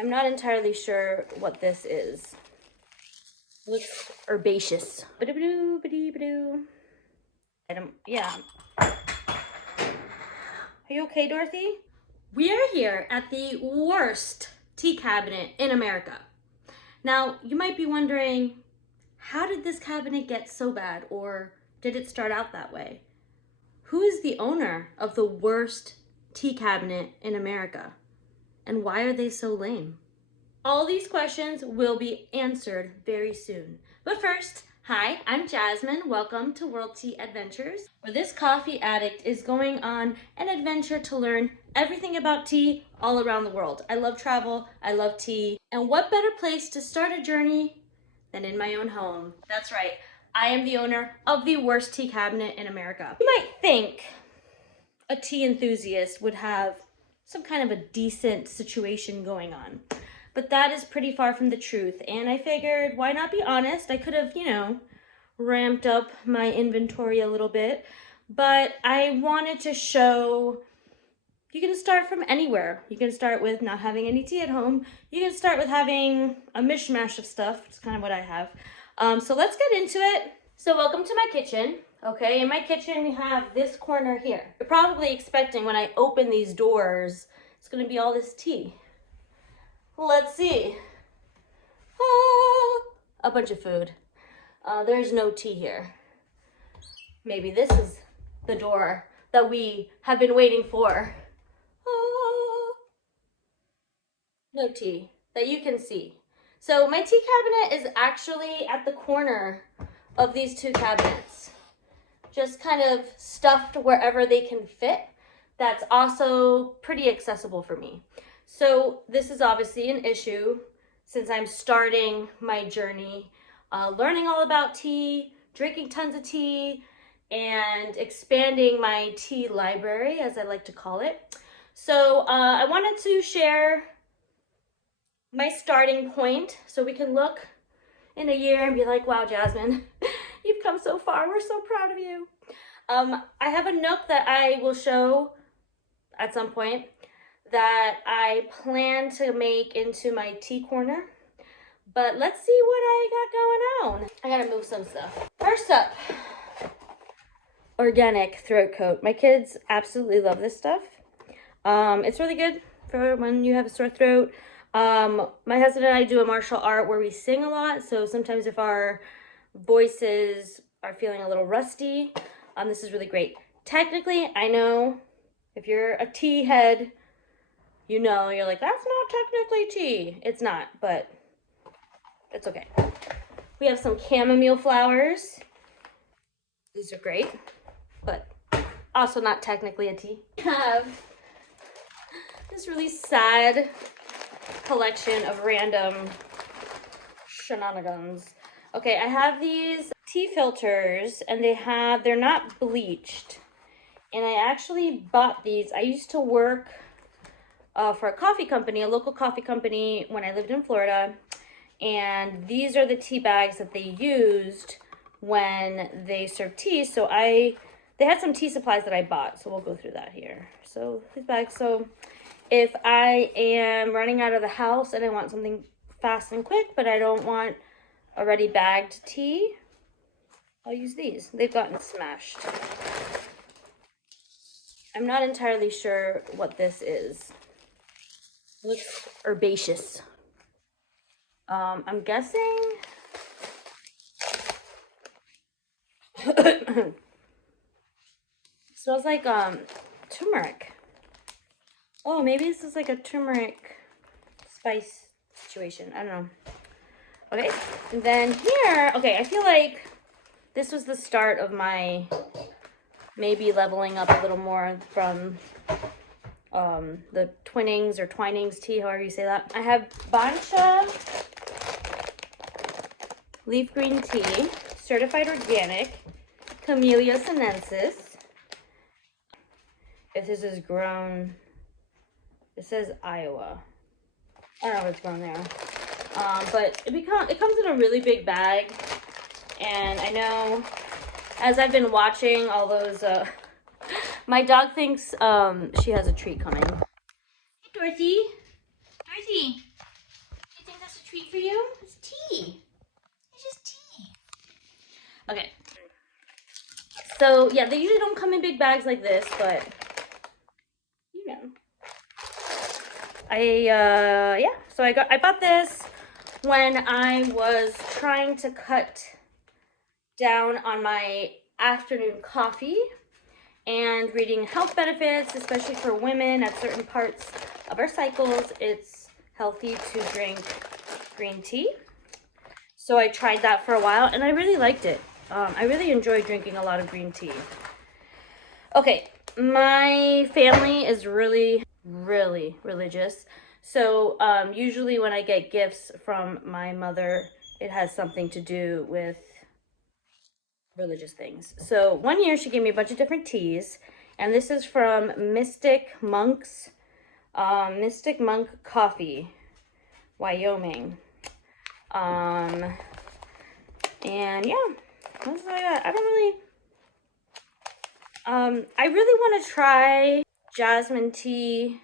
I'm not entirely sure what this is. It looks herbaceous. Ba-doo-ba-doo, ba-dee-ba-doo. Yeah. Are you okay, Dorothy? We are here at the worst tea cabinet in America. Now, you might be wondering, how did this cabinet get so bad, or did it start out that way? Who is the owner of the worst tea cabinet in America? And why are they so lame? All these questions will be answered very soon. But first, hi, I'm Jasmine. Welcome to World Tea Adventures, where this coffee addict is going on an adventure to learn everything about tea all around the world. I love travel, I love tea, and what better place to start a journey than in my own home? That's right, I am the owner of the worst tea cabinet in America. You might think a tea enthusiast would have some kind of a decent situation going on, but that is pretty far from the truth. And I figured, why not be honest? I could have, ramped up my inventory a little bit, but I wanted to show you can start from anywhere. You can start with not having any tea at home. You can start with having a mishmash of stuff, which is kind of what I have. So let's get into it. So welcome to my kitchen. Okay, in my kitchen we have this corner here. You're probably expecting when I open these doors, it's gonna be all this tea. Let's see. Oh, a bunch of food. There's no tea here. Maybe this is the door that we have been waiting for. Oh, no tea that you can see. So my tea cabinet is actually at the corner of these two cabinets. Just kind of stuffed wherever they can fit. That's also pretty accessible for me. So this is obviously an issue since I'm starting my journey, learning all about tea, drinking tons of tea, and expanding my tea library, as I like to call it. So I wanted to share my starting point so we can look in a year and be like, wow, Jasmine, you've come so far. We're so proud of you. I have a nook that I will show at some point that I plan to make into my tea corner. But let's see what I got going on. I gotta move some stuff. First up, organic throat coat. My kids absolutely love this stuff. It's really good for when you have a sore throat. My husband and I do a martial art where we sing a lot. So sometimes if our voices are feeling a little rusty, this is really great. Technically, I know if you're a tea head, you're like, that's not technically tea. It's not, but it's okay. We have some chamomile flowers. These are great, but also not technically a tea. We have this really sad collection of random shenanigans. Okay, I have these tea filters and they're not bleached. And I actually bought these. I used to work for a coffee company, a local coffee company when I lived in Florida. And these are the tea bags that they used when they served tea. So they had some tea supplies that I bought. So we'll go through that here. So these bags, so if I am running out of the house and I want something fast and quick, but I don't want already bagged tea, I'll use these. They've gotten smashed. I'm not entirely sure what this is. It looks herbaceous. I'm guessing it smells like turmeric. Oh, maybe this is like a turmeric spice situation. I don't know. Okay, and then here, okay, I feel like this was the start of my maybe leveling up a little more from the Twinings or Twinings tea, however you say that. I have Bancha leaf green tea, certified organic, Camellia sinensis. If this is grown, it says Iowa. I don't know if it's grown there. But it comes in a really big bag. And I know, as I've been watching all those, my dog thinks she has a treat coming. Hey, Dorothy. Dorothy. treat for you? It's tea. It's just tea. Okay. So yeah, they usually don't come in big bags like this, but you know. I bought this when I was trying to cut down on my afternoon coffee and reading health benefits, especially for women at certain parts of our cycles. It's healthy to drink green tea. So I tried that for a while and I really liked it. I really enjoy drinking a lot of green tea. Okay, my family is really religious. So usually when I get gifts from my mother, it has something to do with religious things. So one year she gave me a bunch of different teas, and this is from Mystic Monk Coffee, Wyoming. And yeah, that's what I got. I really want to try jasmine tea,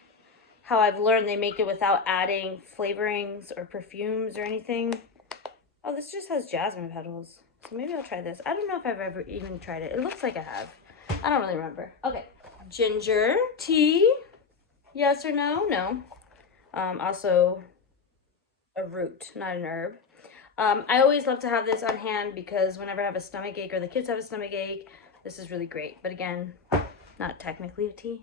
how I've learned they make it without adding flavorings or perfumes or anything. Oh, this just has jasmine petals. So maybe I'll try this. I don't know if I've ever even tried it. It looks like I have. I don't really remember. Okay. Ginger tea. Yes or no? No. Also a root, not an herb. I always love to have this on hand because whenever I have a stomach ache or the kids have a stomach ache, this is really great. But again, not technically a tea.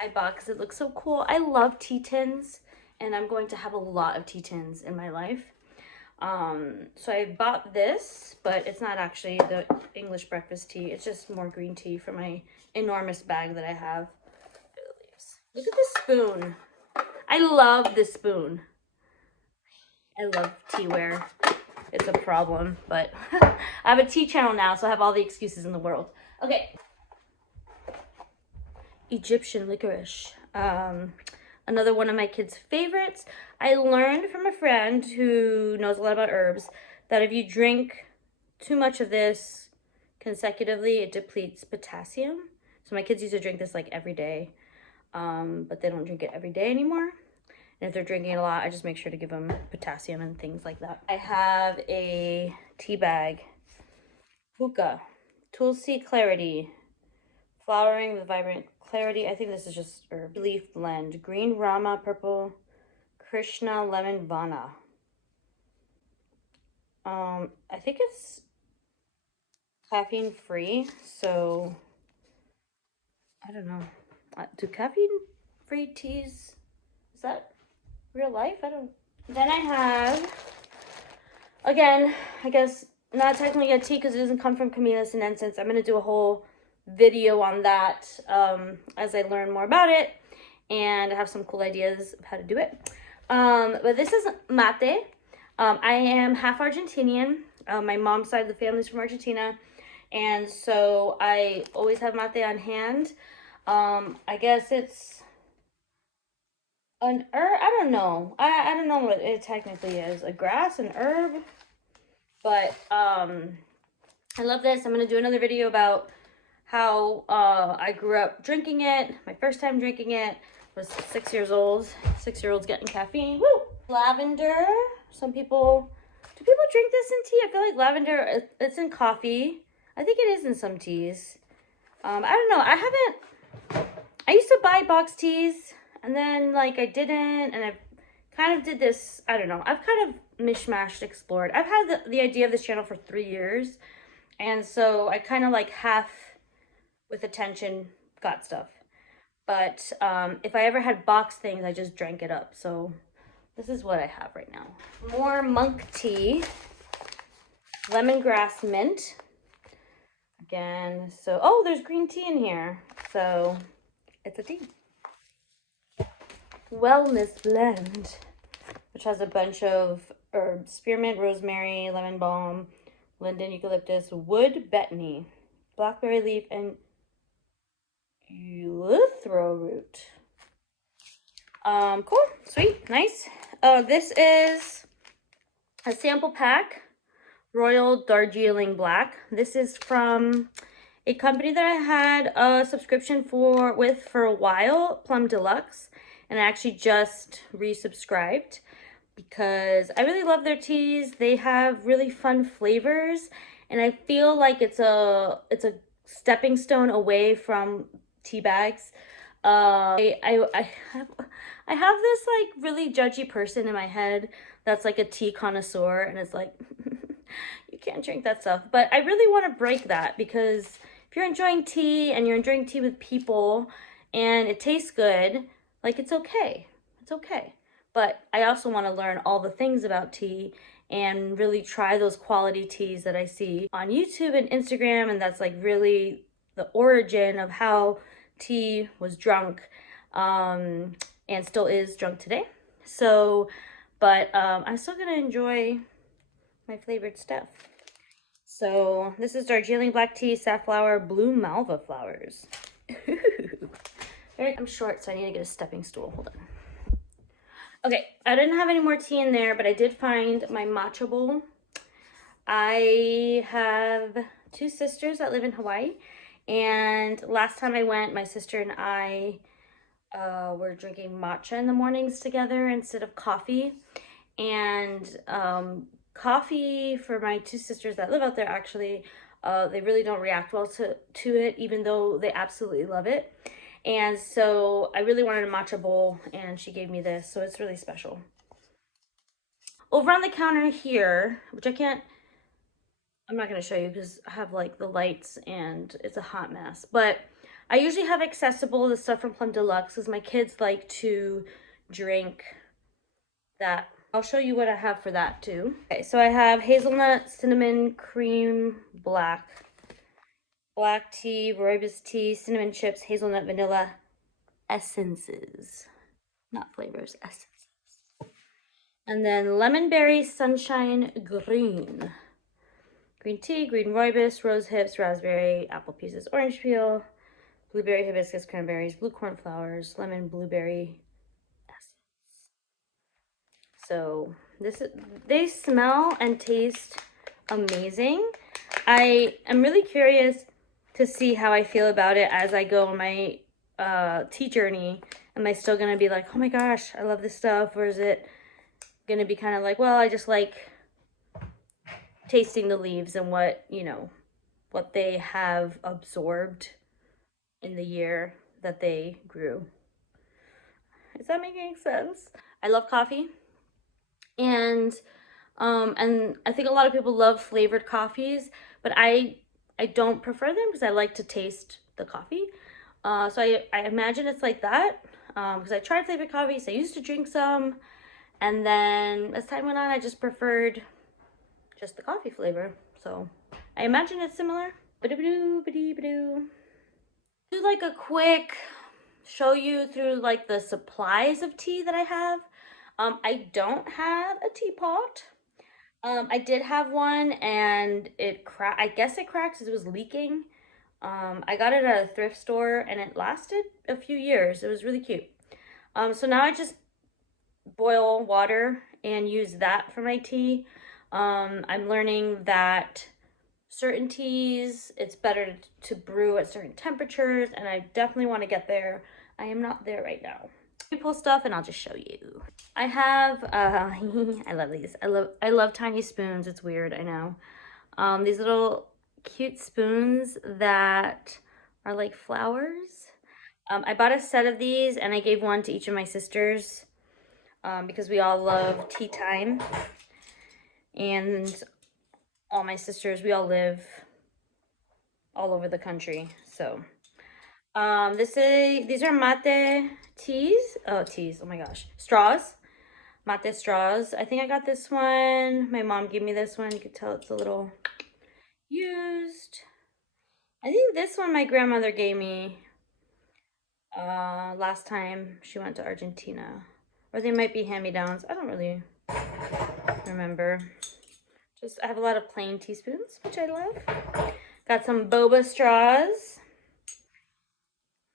I bought because it looks so cool. I love tea tins, and I'm going to have a lot of tea tins in my life. So I bought this, but it's not actually the English breakfast tea. It's just more green tea for my enormous bag that I have. Look at this spoon. I love this spoon. I love teaware. It's a problem, but I have a tea channel now, so I have all the excuses in the world. Okay. Egyptian licorice. Another one of my kids' favorites. I learned from a friend who knows a lot about herbs that if you drink too much of this consecutively, it depletes potassium. So my kids used to drink this like every day, but they don't drink it every day anymore. And if they're drinking it a lot, I just make sure to give them potassium and things like that. I have a tea bag. Hookah, Tulsi Clarity, flowering with vibrant clarity. I think this is just herb. Leaf blend, green Rama, purple Krishna, lemon Vana. I think it's caffeine free, so I don't know. Do caffeine free teas, is that real life? I don't. Then I have, again, I guess not technically a tea because it doesn't come from Camellia sinensis. I'm going to do a whole video on that as I learn more about it, and I have some cool ideas of how to do it. But this is mate. I am half Argentinian. My mom's side of the family is from Argentina, and so I always have mate on hand. I guess it's an herb. I don't know. I don't know what it technically is. A grass, an herb. But I love this. I'm gonna do another video about how I grew up drinking it. My first time drinking it was 6 years old. 6-year-olds getting caffeine. Woo! Lavender. Some people, do people drink this in tea? I feel like lavender, it's in coffee. I think it is in some teas. I don't know. I used to buy box teas and then like I didn't, and I kind of did this, I don't know. I've kind of mishmashed, explored. I've had the idea of this channel for 3 years. And so I kind of like half with attention got stuff. But if I ever had box things, I just drank it up. So this is what I have right now. More monk tea. Lemongrass mint. Again, so, oh, there's green tea in here. So it's a tea. Wellness blend, which has a bunch of herbs. Spearmint, rosemary, lemon balm, linden, eucalyptus, wood betony, blackberry leaf, and eleuthero root. Cool, sweet, nice. This is a sample pack, Royal Darjeeling Black. This is from a company that I had a subscription with for a while, Plum Deluxe, and I actually just resubscribed. because I really love their teas. They have really fun flavors, and I feel like it's a stepping stone away from tea bags. I have this like really judgy person in my head that's like a tea connoisseur, and it's like you can't drink that stuff. But I really want to break that, because if you're enjoying tea and you're enjoying tea with people and it tastes good, like it's okay. It's okay. But I also want to learn all the things about tea and really try those quality teas that I see on YouTube and Instagram, and that's like really the origin of how tea was drunk, and still is drunk today. So, but I'm still gonna enjoy my flavored stuff. So this is Darjeeling black tea, safflower, blue malva flowers. I'm short, so I need to get a stepping stool. Hold on. Okay, I didn't have any more tea in there, but I did find my matcha bowl. I have two sisters that live in Hawaii, and last time I went, my sister and I were drinking matcha in the mornings together instead of coffee. And coffee, for my two sisters that live out there, actually, they really don't react well to it, even though they absolutely love it. And so I really wanted a matcha bowl, and she gave me this, so it's really special. Over on the counter here, which I'm not going to show you because I have like the lights and it's a hot mess, but I usually have accessible the stuff from Plum Deluxe because my kids like to drink that. I'll show you what I have for that too. Okay, so I have hazelnut, cinnamon, cream, black tea, rooibos tea, cinnamon chips, hazelnut, vanilla, essences. Not flavors, essences. And then lemon berry, sunshine, green. Green tea, green rooibos, rose hips, raspberry, apple pieces, orange peel, blueberry, hibiscus, cranberries, blue cornflowers, lemon, blueberry essence. So they smell and taste amazing. I am really curious to see how I feel about it as I go on my tea journey. Am I still gonna be like, oh my gosh, I love this stuff, or is it gonna be kind of like, well, I just like tasting the leaves and what, what they have absorbed in the year that they grew. Is that making sense? I love coffee, and I think a lot of people love flavored coffees, but I don't prefer them because I like to taste the coffee. So I imagine it's like that, because I tried flavored coffees. I used to drink some, and then as time went on, I just preferred just the coffee flavor. So I imagine it's similar. Do like a quick show you through like the supplies of tea that I have. I don't have a teapot. I did have one, and I guess it cracked because it was leaking. I got it at a thrift store, and it lasted a few years. It was really cute. So now I just boil water and use that for my tea. I'm learning that certain teas, it's better to brew at certain temperatures, and I definitely want to get there. I am not there right now. Let me pull stuff and I'll just show you. I have, I love these. I love tiny spoons. It's weird, I know. These little cute spoons that are like flowers. I bought a set of these, and I gave one to each of my sisters, because we all love tea time. And all my sisters, we all live all over the country. So these are mate teas. Oh my gosh, straws. Mate straws. I think I got this one. My mom gave me this one. You can tell it's a little used. I think this one my grandmother gave me last time she went to Argentina. Or they might be hand-me-downs. I don't really remember. I have a lot of plain teaspoons, which I love. Got some boba straws.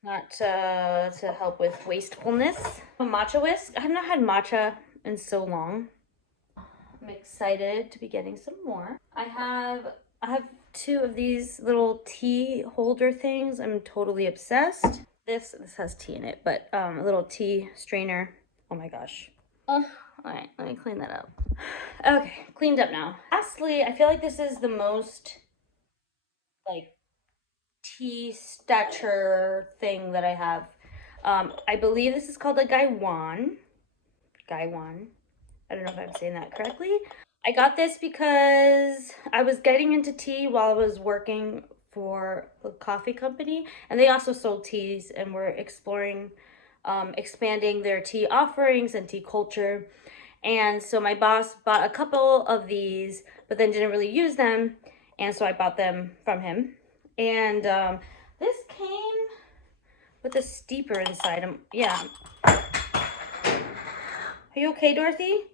Not to help with wastefulness. A matcha whisk. I have not had matcha in so long. I'm excited to be getting some more. I have two of these little tea holder things. I'm totally obsessed. This has tea in it, but a little tea strainer. Oh my gosh. All right, let me clean that up. Okay, cleaned up now. Lastly, I feel like this is the most like tea stature thing that I have. I believe this is called a Gaiwan. Gaiwan. I don't know if I'm saying that correctly. I got this because I was getting into tea while I was working for a coffee company, and they also sold teas and were exploring expanding their tea offerings and tea culture. And so my boss bought a couple of these, but then didn't really use them, and so I bought them from him. And this came with a steeper inside. Yeah. Are you okay, Dorothy?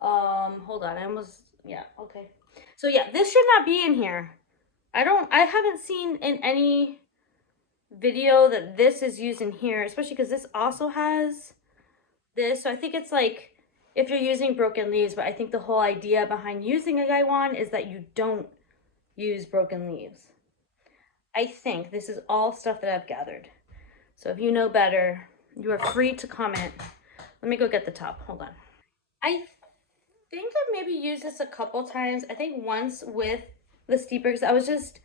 Hold on. Yeah, okay. So yeah, this should not be in here. I haven't seen in any video that this is used in here, especially because this also has this. So I think it's like if you're using broken leaves, but I think the whole idea behind using a gaiwan is that you don't use broken leaves. I think this is all stuff that I've gathered. So if you know better, you are free to comment. Let me go get the top. Hold on. I think I've maybe used this a couple times. I think once with the steeper because I was just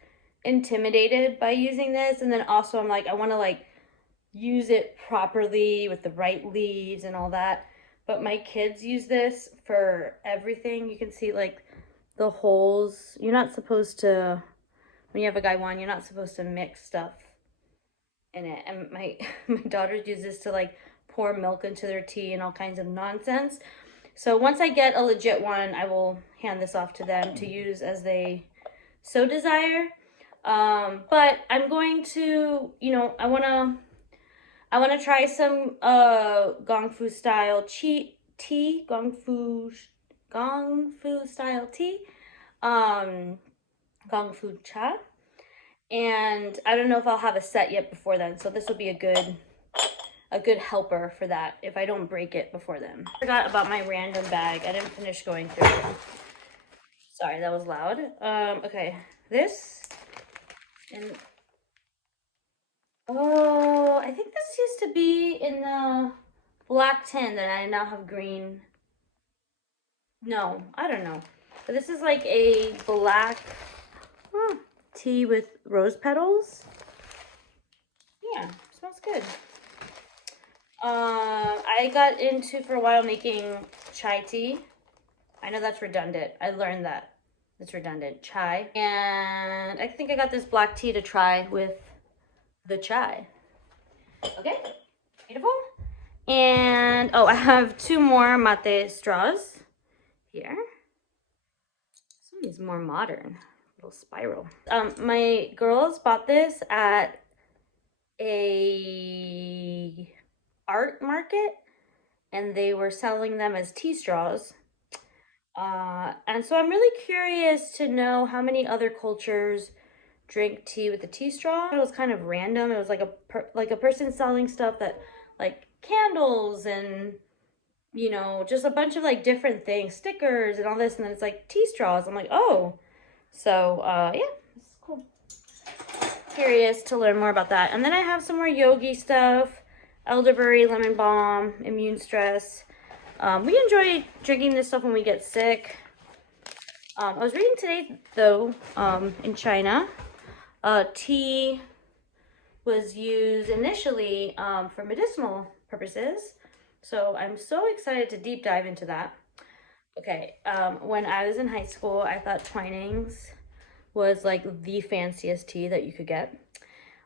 intimidated by using this, and then also I'm like I want to like use it properly with the right leaves and all that. But my kids use this for everything. You can see like the holes. You're not supposed to, when you have a gaiwan, you're not supposed to mix stuff in it. And my daughters use this to like pour milk into their tea and all kinds of nonsense. So once I get a legit one, I will hand this off to them to use as they so desire. But I'm going to, I want to try some Gong Fu style tea, Gong Fu style tea, Gong Fu cha. And I don't know if I'll have a set yet before then, so this will be a good helper for that if I don't break it before then. I forgot about my random bag. I didn't finish going through it. Sorry, that was loud. Okay, this and oh, I think this used to be in the black tin that I now have green. No, I don't know. But this is like a black tea with rose petals. Yeah, smells good. I got into for a while making chai tea. I know that's redundant. I learned that. It's redundant. Chai. And I think I got this black tea to try with the chai. Okay, beautiful. And oh, I have 2 more mate straws here. This one is more modern. Little spiral. My girls bought this at a art market, and they were selling them as tea straws. And so I'm really curious to know how many other cultures drink tea with a tea straw. It was kind of random. It was like a person selling stuff that like candles and just a bunch of like different things, stickers and all this, and then it's like tea straws. I'm like, oh, so yeah, it's cool. Curious to learn more about that. And then I have some more yogi stuff, elderberry, lemon balm, immune stress. We enjoy drinking this stuff when we get sick. I was reading today though, in China, tea was used initially for medicinal purposes. So I'm so excited to deep dive into that. Okay, when I was in high school, I thought Twinings was like the fanciest tea that you could get.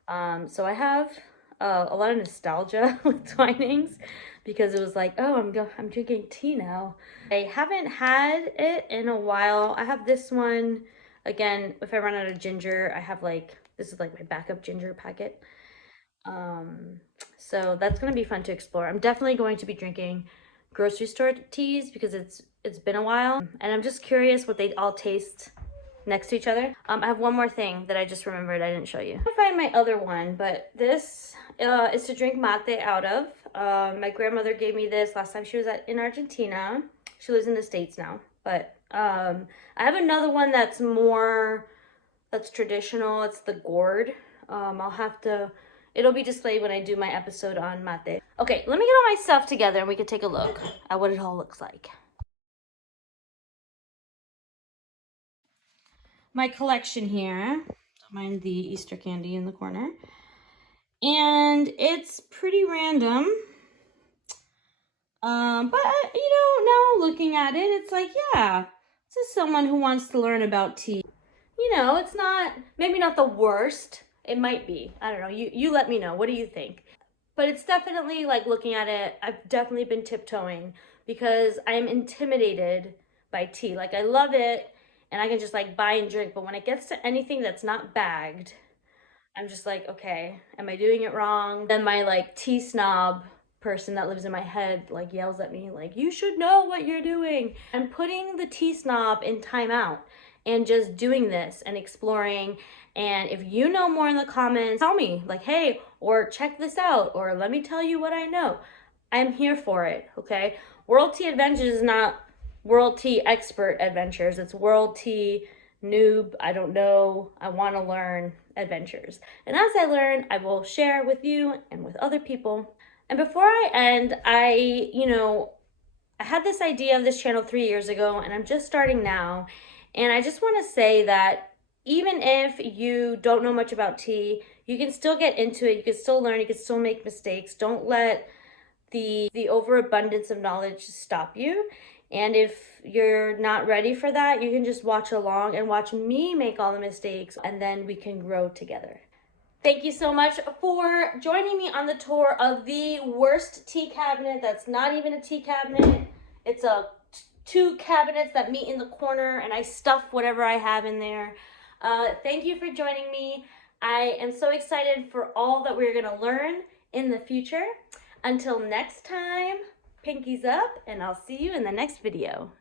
So I have a lot of nostalgia with Twinings because it was like, oh, I'm drinking tea now. I haven't had it in a while. I have this one. Again, if I run out of ginger, I have this is like my backup ginger packet. So that's going to be fun to explore. I'm definitely going to be drinking grocery store teas because it's been a while. And I'm just curious what they all taste next to each other. I have one more thing that I just remembered I didn't show you. I find my other one, but this is to drink mate out of. My grandmother gave me this last time she was in Argentina. She lives in the States now. But I have another one that's traditional. It's the gourd. It'll be displayed when I do my episode on mate. Okay, let me get all my stuff together and we can take a look at what it all looks like. My collection here. Don't mind the Easter candy in the corner. And it's pretty random. But now looking at it, it's like, yeah, this is someone who wants to learn about tea. It's not, maybe not the worst. It might be. I don't know. You let me know. What do you think? But it's definitely, like, looking at it, I've definitely been tiptoeing because I'm intimidated by tea. Like, I love it and I can just, like, buy and drink. But when it gets to anything that's not bagged, I'm just like, okay, am I doing it wrong? Then my, like, tea snob person that lives in my head, like, yells at me, like, you should know what you're doing. I'm putting the tea snob in timeout and just doing this and exploring. And if you know more in the comments, tell me, like, hey, or check this out, or let me tell you what I know. I'm here for it, okay? World Tea Adventures is not World Tea Expert Adventures. It's World Tea Noob, I don't know, I want to learn adventures. And as I learn, I will share with you and with other people. And before I end, I had this idea of this channel 3 years ago, and I'm just starting now. And I just want to say that even if you don't know much about tea, you can still get into it. You can still learn. You can still make mistakes. Don't let the overabundance of knowledge stop you. And if you're not ready for that, you can just watch along and watch me make all the mistakes, and then we can grow together. Thank you so much for joining me on the tour of the worst tea cabinet that's not even a tea cabinet. It's two cabinets that meet in the corner, and I stuff whatever I have in there. Thank you for joining me. I am so excited for all that we're going to learn in the future. Until next time, pinkies up, and I'll see you in the next video.